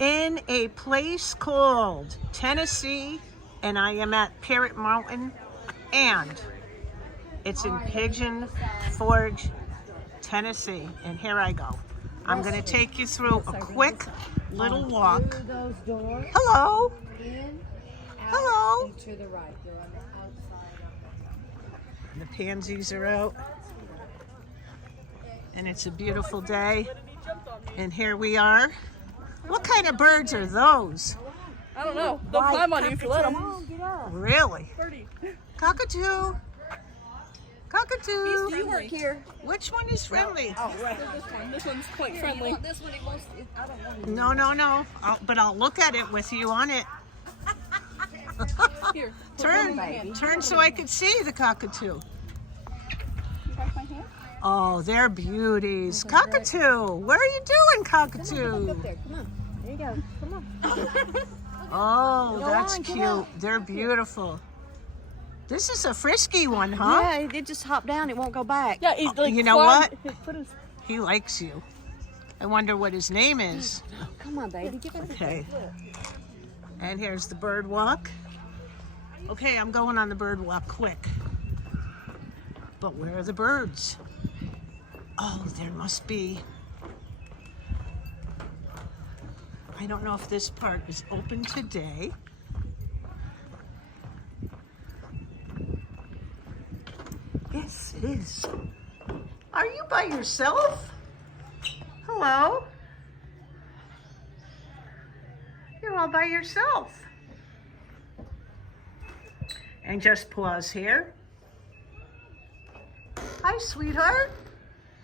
in a place called Tennessee, and I am at Parrot Mountain, and it's in Pigeon Forge, Tennessee. And here I go. I'm going to take you through a quick little walk. Hello. Hello. To the right. They're on the outside. The pansies are out. And it's a beautiful day. And here we are. What kind of birds are those? I don't know. They'll climb on you if you let them. Really? Birdie. Cockatoo. Cockatoo. Do you work here? Which one is friendly? Oh, right. This one. This one's quite friendly. This one, I don't want No. But I'll look at it with you on it. Here. Turn so I could see the cockatoo. You got my hand? Oh, they're beauties. Cockatoo. Where are you doing, cockatoo? Up there. Come on. There you go. Come on. Oh, that's on, come cute. on. They're beautiful. This is a frisky one, huh? Yeah, it just hopped down. It won't go back. Yeah, he's like, You know what? Put his... He likes you. I wonder what his name is. Come on, baby. Give it. Okay. And here's the bird walk. Okay, I'm going on the bird walk quick. But where are the birds? Oh, there must be. I don't know if this part is open today. Yes, it is. Are you by yourself? Hello? You're all by yourself. And just pause here. Hi, sweetheart.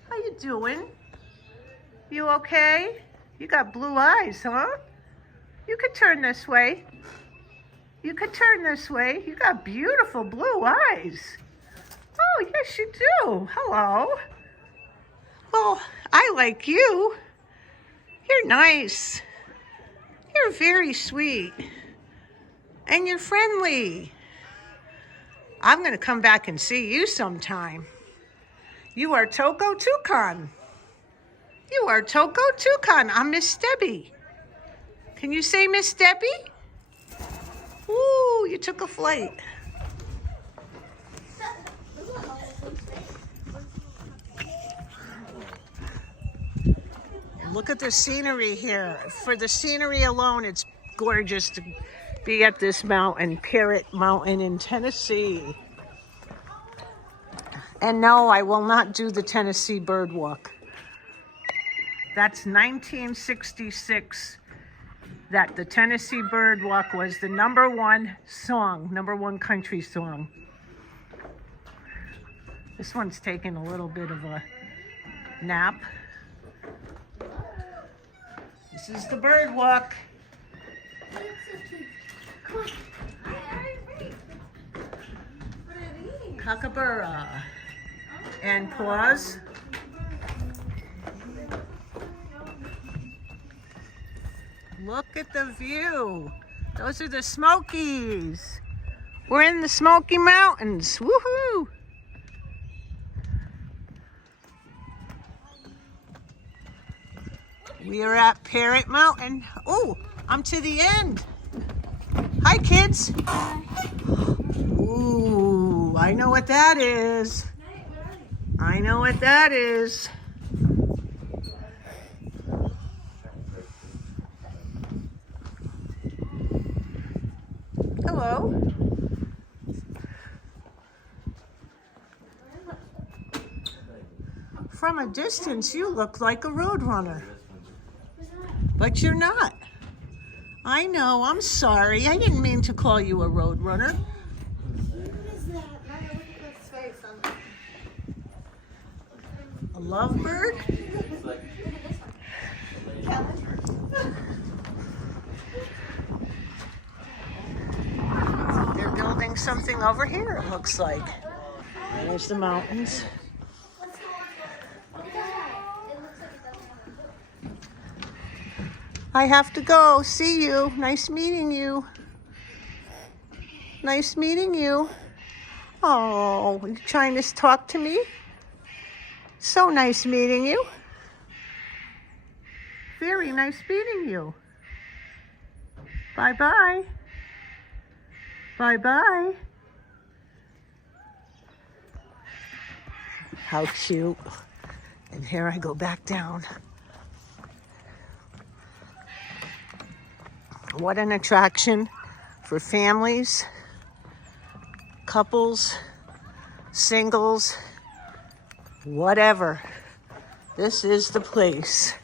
How you doing? You okay? You got blue eyes, huh? You could turn this way. You could turn this way. You got beautiful blue eyes. Oh, yes, you do. Hello. Well, I like you. You're nice. You're very sweet. And you're friendly. I'm going to come back and see you sometime. You are Toko Toucan. You are Toko Toucan. I'm Miss Debbie. Can you say Miss Debbie? Ooh, you took a flight. Look at the scenery here. For the scenery alone, it's gorgeous to be at this mountain, Parrot Mountain in Tennessee. And no, I will not do the Tennessee Bird Walk. That's 1966 that the Tennessee Bird Walk was the #1 song, #1 country song. This one's taking a little bit of a nap. This is the bird walk. Kookaburra. And pause. Look at the view. Those are the Smokies. We're in the Smoky Mountains. Woohoo! We are at Parrot Mountain. Oh, I'm to the end. Hi, kids. Ooh, I know what that is. I know what that is. Hello. From a distance, you look like a roadrunner. But you're not. I know, I'm sorry. I didn't mean to call you a roadrunner. A lovebird? They're building something over here, it looks like. There's the mountains. I have to go. See you. Nice meeting you. Nice meeting you. Oh, you trying to talk to me? So nice meeting you. Very nice meeting you. Bye-bye. Bye-bye. How cute. And here I go back down. What an attraction for families, couples, singles, whatever. This is the place.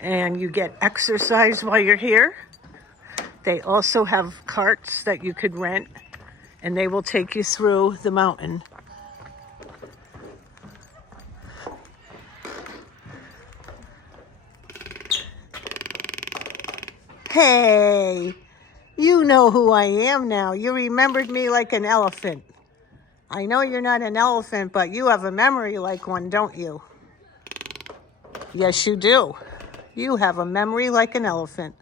And you get exercise while you're here. They also have carts that you could rent, and they will take you through the mountain. Hey, you know who I am now. You remembered me like an elephant. I know you're not an elephant, but you have a memory like one, don't you? Yes, you do. You have a memory like an elephant.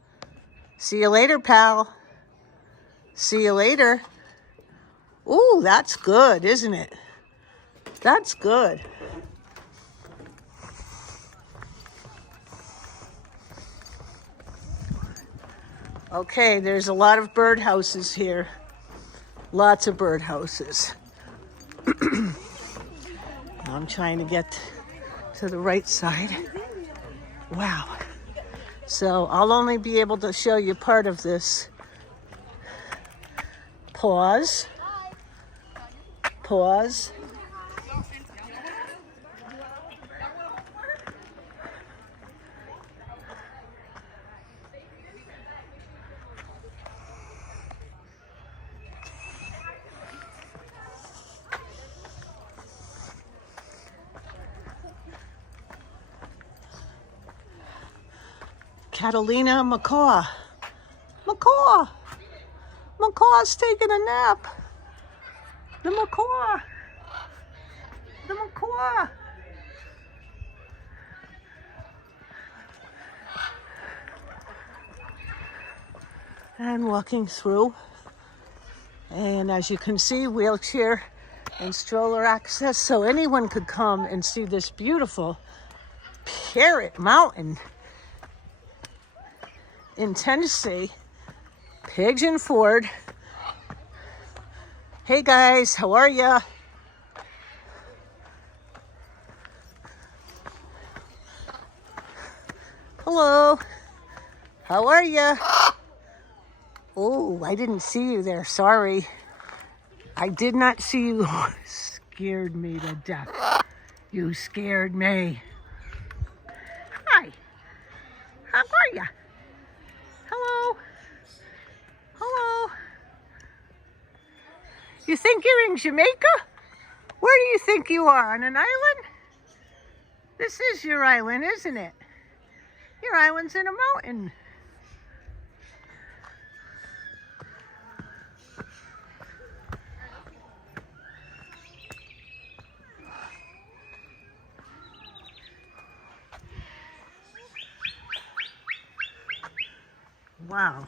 See you later, pal. See you later. Ooh, that's good, isn't it? That's good. Okay, there's a lot of bird houses here. Lots of bird houses. I'm trying to get to the right side. Wow. So I'll only be able to show you part of this. Pause. Pause. Catalina macaw. Macaw. Macaw's taking a nap. The macaw. The macaw. And walking through. And as you can see, wheelchair and stroller access, so anyone could come and see this beautiful Parrot Mountain in Tennessee. Pigeon Ford. Hey guys, how are ya? Hello. How are ya? Oh, I didn't see you there. Sorry. I did not see you. Scared me to death. You scared me. Hi. How are ya? Hello. Hello. You think you're in Jamaica? Where do you think you are? On an island? This is your island, isn't it? Your island's in a mountain. Wow.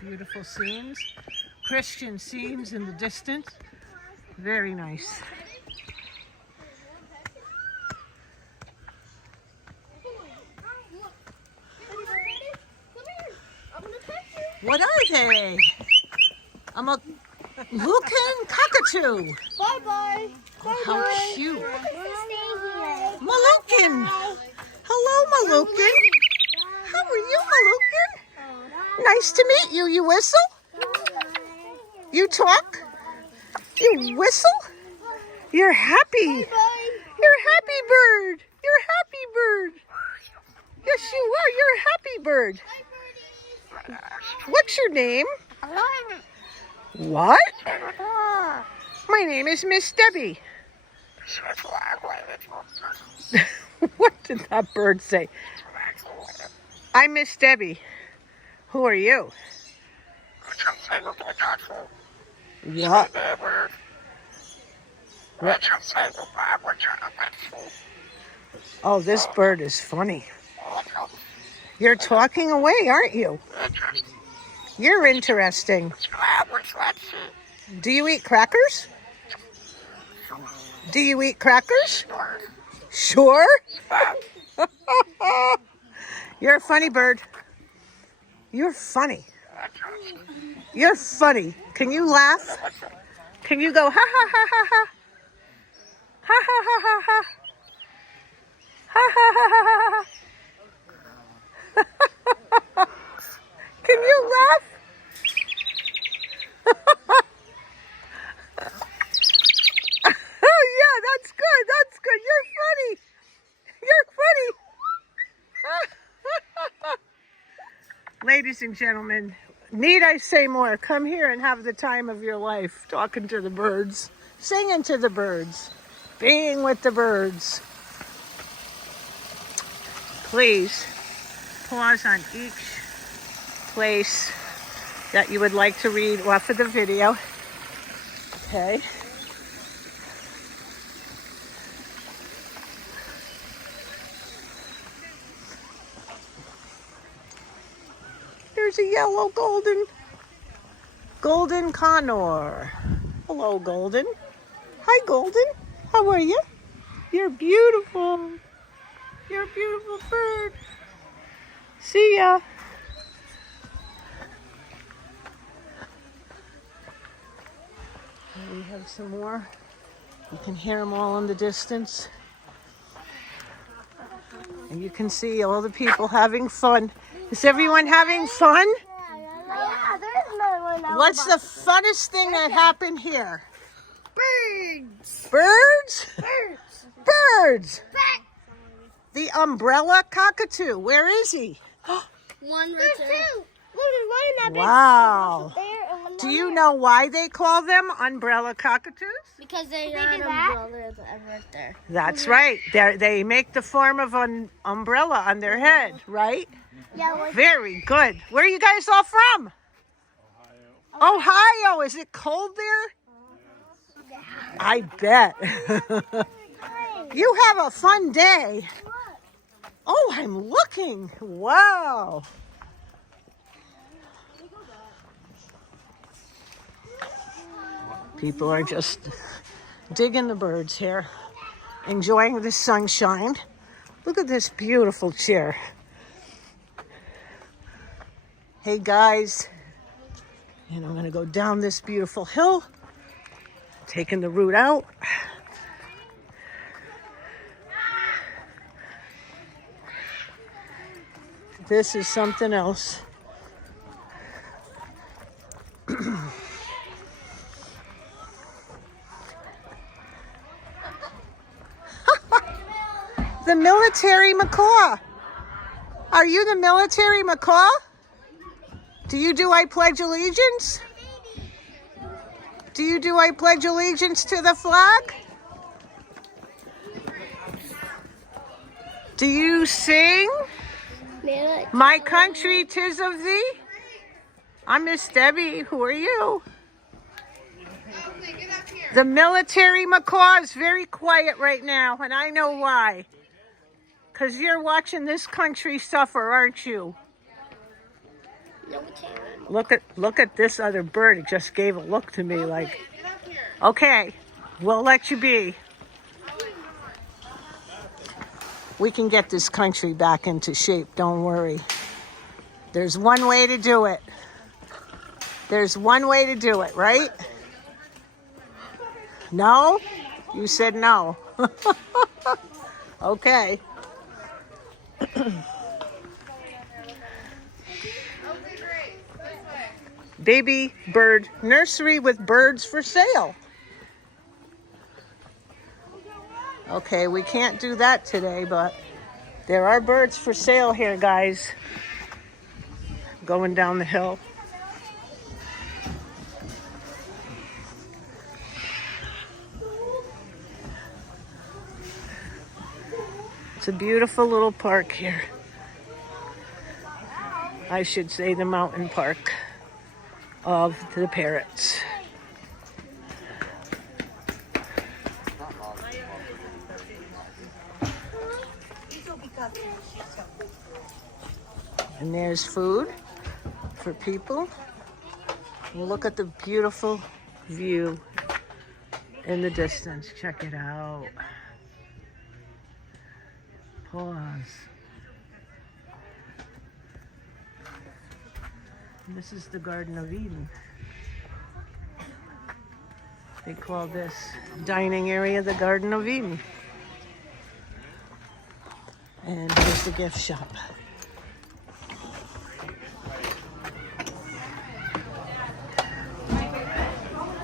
Beautiful scenes. Christian scenes in the distance. Very nice. What are they? I'm a looking cockatoo. Bye-bye. How cute. Stay here. Malukin. Hello, Malukin. How are you, Malukin? Nice to meet you. You whistle? You talk? You whistle? You're happy. You're a happy bird. You're a happy bird. Yes, you are. You're a happy bird. What's your name? What? My name is Miss Debbie. What did that bird say? I'm Miss Debbie. Who are you? What? Oh, this bird is funny. You're talking away, aren't you? You're interesting. Do you eat crackers? Do you eat crackers? Sure. You're a funny bird. You're funny. You're funny. Can you laugh? Can you go ha ha ha ha ha? Ha ha ha ha ha. Ha ha ha ha ha. Can you laugh? Yeah, that's good. That's good. You're funny. You're funny. Ladies and gentlemen, need I say more? Come here and have the time of your life talking to the birds, singing to the birds, being with the birds. Please pause on each place that you would like to read off of the video. Okay. There's a yellow golden condor. Hello, Golden. Hi, Golden. How are you? You're beautiful. You're a beautiful bird. See ya. And we have some more. You can hear them all in the distance. And you can see all the people having fun. Is everyone having fun? Yeah, there's another one. What's the funnest thing that happened here? Birds. Birds? Birds. Birds! The umbrella cockatoo. Where is he? One right there. There's two. There's one in that big Wow. there and one Do down you there. know why they call them umbrella cockatoos? Because they got an umbrella right there. That's right. They make the form of an umbrella on their head, right? Yeah. Like, Very good. Where are you guys all from? Ohio. Is it cold there? I bet. You have a fun day. Oh, I'm looking. Wow. People are just digging the birds here, enjoying the sunshine. Look at this beautiful chair. Hey guys, and I'm gonna go down this beautiful hill, taking the root out. This is something else. The military macaw. Are you the military macaw? Do you do I pledge allegiance? Do you do I pledge allegiance to the flag? Do you sing? My country 'tis of thee? I'm Miss Debbie. Who are you? The military macaw is very quiet right now, and I know why. Because you're watching this country suffer, aren't you? Look at this other bird. It just gave a look to me like, okay, we'll let you be. We can get this country back into shape, don't worry. There's one way to do it. There's one way to do it, right? No? You said no. Okay. Baby bird nursery with birds for sale. Okay, we can't do that today, but there are birds for sale here, guys. Going down the hill. It's a beautiful little park here. I should say the mountain park of the parrots. And there's food for people. Look at the beautiful view in the distance. Check it out. Pause. This is the Garden of Eden. They call this dining area the Garden of Eden. And here's the gift shop.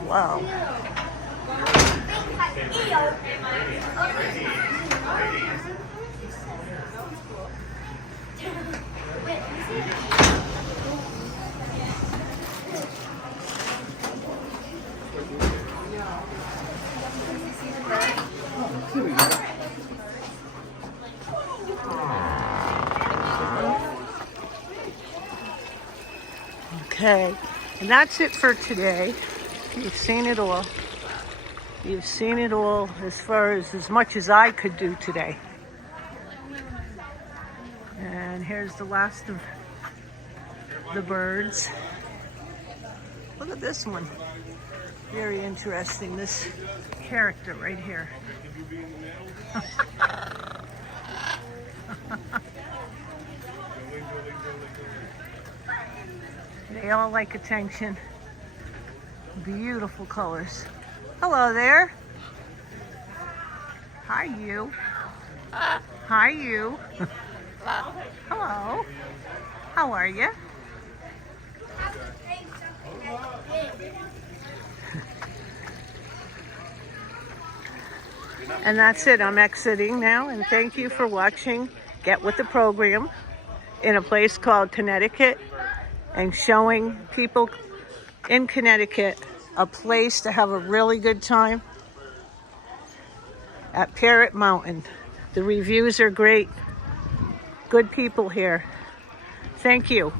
Wow. Okay, and that's it for today. You've seen it all. You've seen it all as much as I could do today. And here's the last of the birds. Look at this one. Very interesting, this character right here. They all like attention. Beautiful colors. Hello there. Hi, you. Hi, you. Hello. How are you? And that's it. I'm exiting now, and thank you for watching Get With The Program in a place called Connecticut, and showing people in Connecticut a place to have a really good time at Parrot Mountain. The reviews are great. Good people here. Thank you.